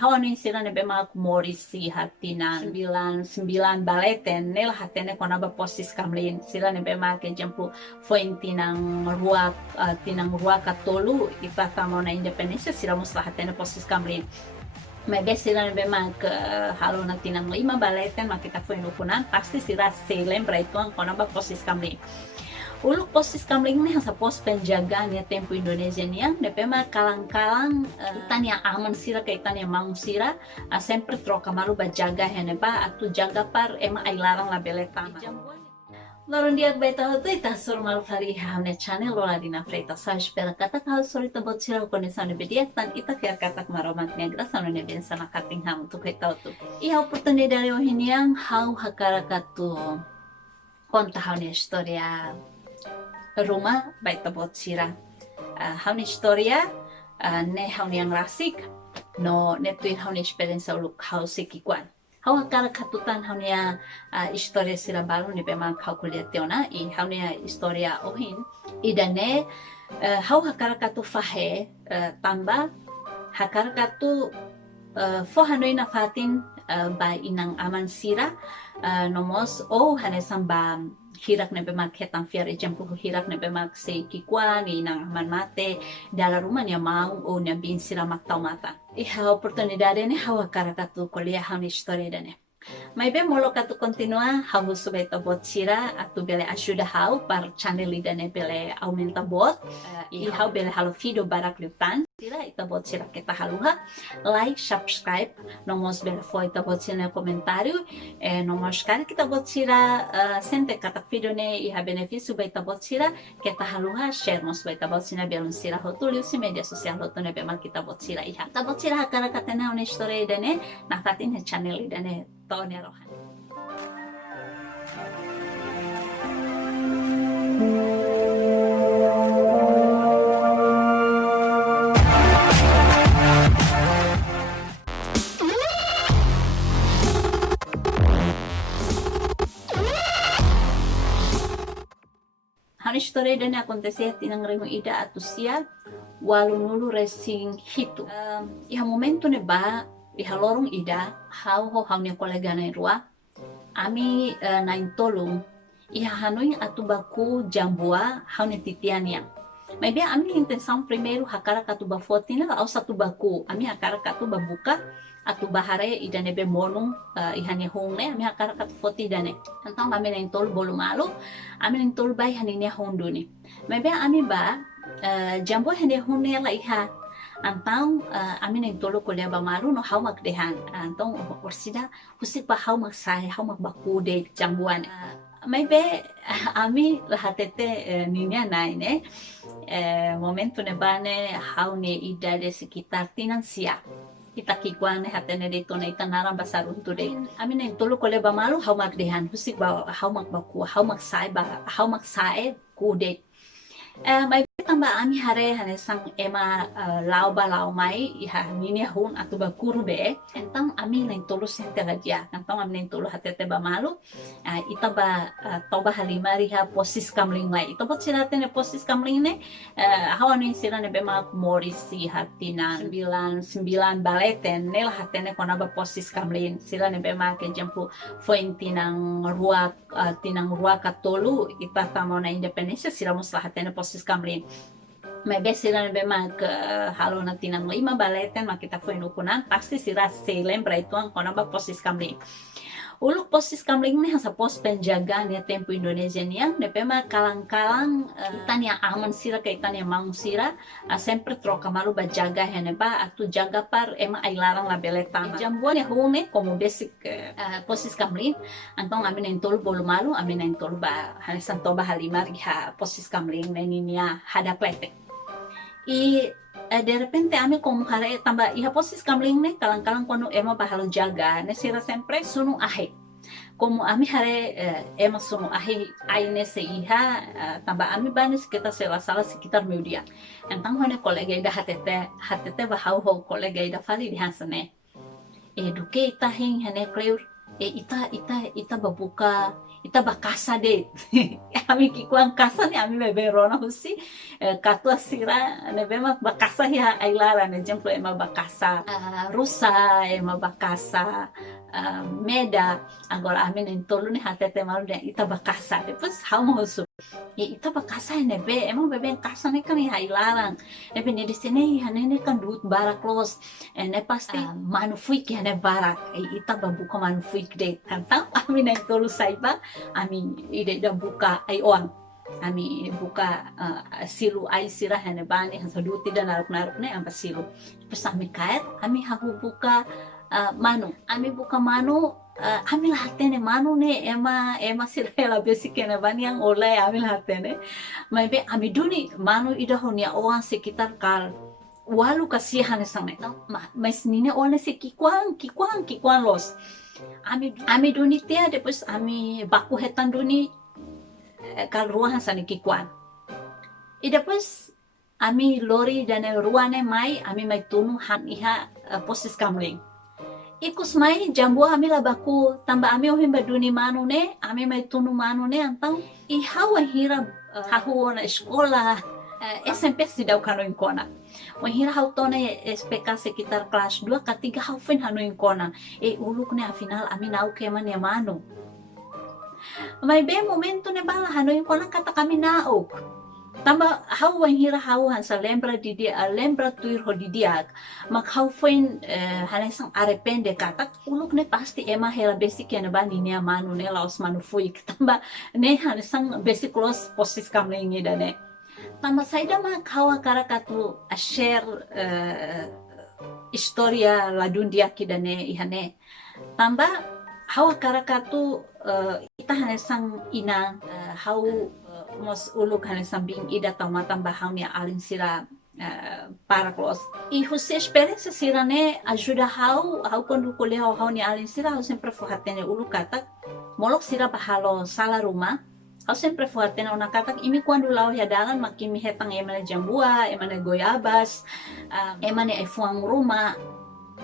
hawan sila ne bema kumorisi hatina sembilan baleten nel hatene konaba posis kamlin sila ne bema ke jampu foi tinang rua katolu ipata mona independensia sila musla hatene posis kamlin. Maybe sila na bema ke halo na tinang 5 baleten makita foi nukunan pasti sila lembra itu ang konaba posis kamlin. Uluk posis kamling ni sa pos penjagaan ya tempo Indonesia niya nepema kalang-kalang itan yang aman sira ke itan yang mau sira sempre troca malu bajaga hene ba atu jaga par ema ay larang la beleta Laron dia baita hoto ita sur malu fari hamne channel lola dina freita sa espera kata kau sorita bot sira ko nesa ne bediak tan ita kaya kata maromat negra sanu ne ben sana kating ham tu kaita tu iha oportunidade ohiniang hau hakara katu konta haune historia rumah baita bot sira hauni historia ne hauni yang rasik no ne tuin hauni experiência uluk hau sikikuan hau akara katutan hauni historia sira baru ni pemang hau kuliah teona I hauni historia ohin idane hau hakara katu fahe tamba hakara katu fo hanoi na fatin ba inang aman sira nomos hane samba hirak na bemak hetang fiar ejampu hirak na bemak se kikuan inang aman mate dala rumah niya mau o niya bin sila maktau mata iha oportunidade ne hawa karakatu kuliah haun historia dane may be molo katu continua hawu subay tabot sira atu bele asyuda hau par channel dane bele aumenta bot iha bele halo video barak lupan sira itabot sira kita haluha like subscribe nomos bele foi itabot sira comentário nomos kali kita bot sira sente kata video ne iha benefício ba itabot sira kita haluha share mos ba itabot sira belun sira hotuliu si media sosial hotune be kita bot sira iha itabot sira hakara katena one story dane nakatin he channel dane tahun ya rohan Hal história dan acontecer tinang ringo ida atusia walunulu racing hitu. Iha momento ne ba iha lorong ida hau ne kolega na rua ami nain tolong iha hanoi atubaku jambua ne titiania. Maybe ami intenção primeiro hakara katuba fotina au satu baku ami hakara katuba buka atu bahare ida nebe monung ihane hongne ami hakara kat foti dane tentang ami nain tol bolu malu ami nain tol bai hanine honduni maybe ami ba jambo hane honne la iha antang ami nain tolo kuliah ba malu no hau mak dehan antong orsida husik ba hau mak sai hau mak baku de jambuan maybe ami lahatete ninya naine momento ne bane hau ne ida de sekitar tinansia kita kikuan hatene de tona itanarang basarun tu de ami ne tolo kole ba malu hau mak dehan husik ba hau mak baku hau mak sae ku de may tamba ami hare hane sang ema lau mai iha nini hun atu ba kuru be entang ami nain tolo sente raja entang ami nain tolo hatete ba malu ita ba toba halima riha posis kamling mai ito bot sila tene posis kamling ne hawa ni sila ne be ma morisi hatina sembilan baleten nel hatene konaba posis kamling sila ne be ma ke jampu foi tinang rua katolu ipata mona independensia sila musla hatene posis kamling Maybe sila na bema ke halo na tinang 5 baleten makita foi nukunan pasti sila lembra itu ang konaba posis kamling. Uluk posis kamling ni sa pos penjagaan ya tempo Indonesia niya nepema kalang-kalang itan yang aman sira ke itan yang mau sira sempre troca malu bajaga hene ba atu jaga par ema ay larang la beleta jambuan ya hune como basic posis kamling antong amin en tol bolu malu amin en tol ba hanisan toba halimar ha posis kamling neninya hada plete de repente ami como hare tamba iha posis kamling ne kalang-kalang kono ema bahalo jaga ne sira sempre sunu ahe como ami hare ema sunu ahe aine se iha tamba ami banes kita sela sala sekitar media entang hone kolega ida hatete bahau ho kolega ida fali di hansane duke ita hing hane kleur ita babuka ita bakasa de ami kikuang kasa ni ami bebe rona husi katua sira ne bema bakasa ya ailara ne exemplo ema bakasa rusa ema bakasa meda agora ami ne tolu ne hatete malu ne ita bakasa depois hau husu ita bakasa ne be emang bebe kasa ne kan ya ailarang ne be di sini ne kan duit barak los ne pasti manufuik ya ne barak ita babuka manufuik de tantang ami ne tolu saiba ami ide da buka ay on ami buka silu ay sira hene bani han saduti dan naruk ne amba silu pas ami kaet ami hahu buka manu ami buka manu ami lahatene manu ne ema sira la basic ne bani yang oleh ami lahatene mai be ami duni manu ida honia oan sekitar kal walu kasihan sangat mas nina oleh si kikuang los ami duni tia depois ami baku hetan duni kal ruahan sana kikuan e depois ami lori dan ruane mai ami mai tunu han iha posis kamling ikus mai jambu ami la baku tamba ami ohim baduni manu ne ami mai tunu manu ne antang iha wahira hahu na sekolah SMP sidau kano inkona wahira hau tona SPK sekitar kelas 2 ketiga hau fin hanu inkona uluk ne afinal ami nau keman ya manu may be momento ne bala hanu inkona kata kami nauk tamba hau wahira hau han sa lembra lembra tuir ho didiak mak hau fin hanesang arepende kata uluk ne pasti ema hela basic ya ne bani ne manu ne laos manu fuik tamba ne hanesang basic los posis kamlingi dane tamba saida mak hawa karakatu share historia ladun diaki dane ihane tamba hawa karakatu ita hanesang ina hau mos uluk hanesang bing ida tama tamba hau ni alin sira para klos e você experiência sira ne ajuda hau quando colher hau ni alin sira hau sempre fohatene ulukata molok sira bahalo sala rumah hau sempre fohatene ona katak imi quando lau ya dalan makimi hetang emane jambua emane goyabas emane ifuang rumah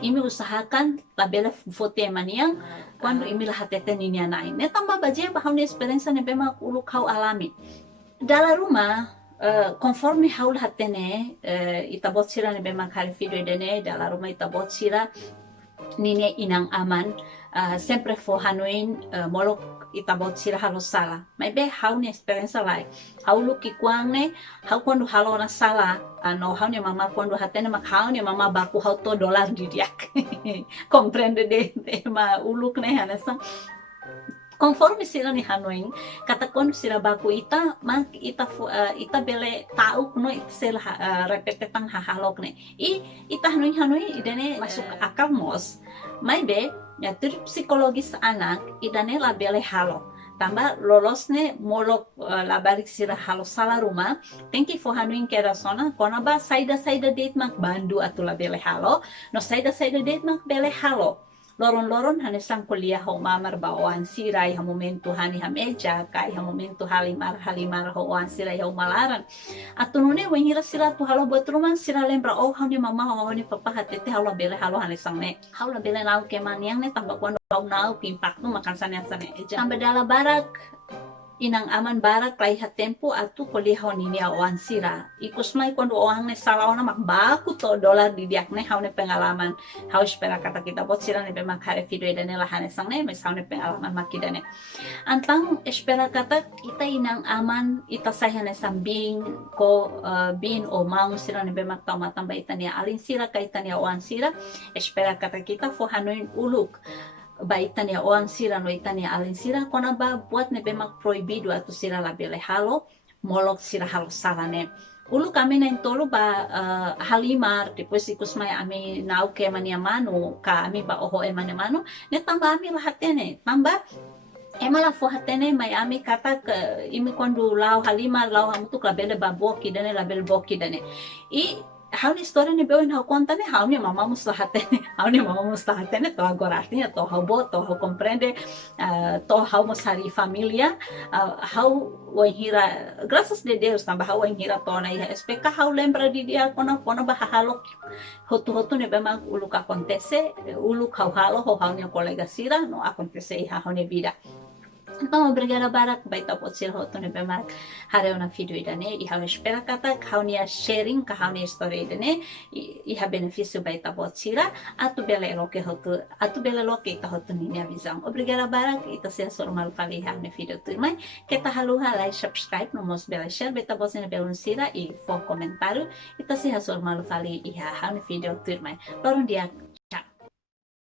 imi usahakan labela foto emaniang quando imi lahatete ni nain ne tamba baje bahau ni experiência ne bema uluk hau alami dalam rumah conforme haul hatene itabot sira ne bema kali video dene dalam rumah itabot sira nine inang aman sempre fo hanuin molok itabot sira halo sala mai be hau ni experience lai hau luki kuang ne hau quando halo na sala no hau ni mama quando hatene mak hau ni mama baku hau to dolar didiak comprende de ma uluk ne hanasang conforme sira ni hanuin kata kon sira baku ita mak ita bele tahu no sel repetetan hahalok ne ita hanuin idane masuk akal mos mai be ya tur psikologis anak idane la bele halo tambah lolosne molok labalik sira halo sala rumah thank you for hanuin kera sona kona ba saida date mak bandu atau la bele halo no saida date mak bele halo loron hanesang kuliah ho mamar bawan siray ha momento hani ha meja kai ha momento halimar ho wan siray ho malaran atunune wenhira sira tu halo buat rumah sira lembra oh hani mama ho ni papa hatete halo bele halo hanesang ne halo bele nau ke maniang ne tambah kuando nau impactu makan sane eja tambah dala barak inang aman barak lai tempo atu kuliah ni awan sira ikus mai quando orang ne salaona mak baku to dolar di diak ne haune pengalaman hau espera kata kita bot sira ne bemak hari video dane lahane sang ne mes haune pengalaman makidane antang espera kata kita inang aman ita sayane sambing ko bin o mau sira ne bemak tama tamba itania alin sira kaitania awan sira espera kata kita fo hanuin uluk ba itania oan sira no itania alin sira kona ba buat ne bemak proibido atau sira la bele halo molok sira halo salane ulu kami neng tolu ba halimar depois ikus mai ami nau ke mania manu ka ami ba oho e mania manu ne tamba ami lahatene tamba emala fo hatene mai ami kata ke imi kondu lau halimar lau hamutuk la bele ba boki dane la bele boki dane hau ni story ni bewin hau konta ne hau ni mama mustahatene to agora artinya to hau bo to hau comprende to hau mosari familia hau wahira graças de Deus tambah hau wahira to na ya SPK hau lembra di dia kona ba halok hotu ne bema uluk acontece uluk hau halo hau ni kolega sira no acontece hau ni vida Então, obrigada barak baita potsil hoto ne bemak hareu na video idane iha espera kata kaunia sharing ka kaunia story idane iha benefício baita potsila atu bele loke ka hoto ni visão. Obrigada barak ita se normal fali ha ne video tu mai kita haluha like subscribe no mos bela share baita bosene belun sira e for comentário ita se normal fali iha ha ne video tu mai. Lorun dia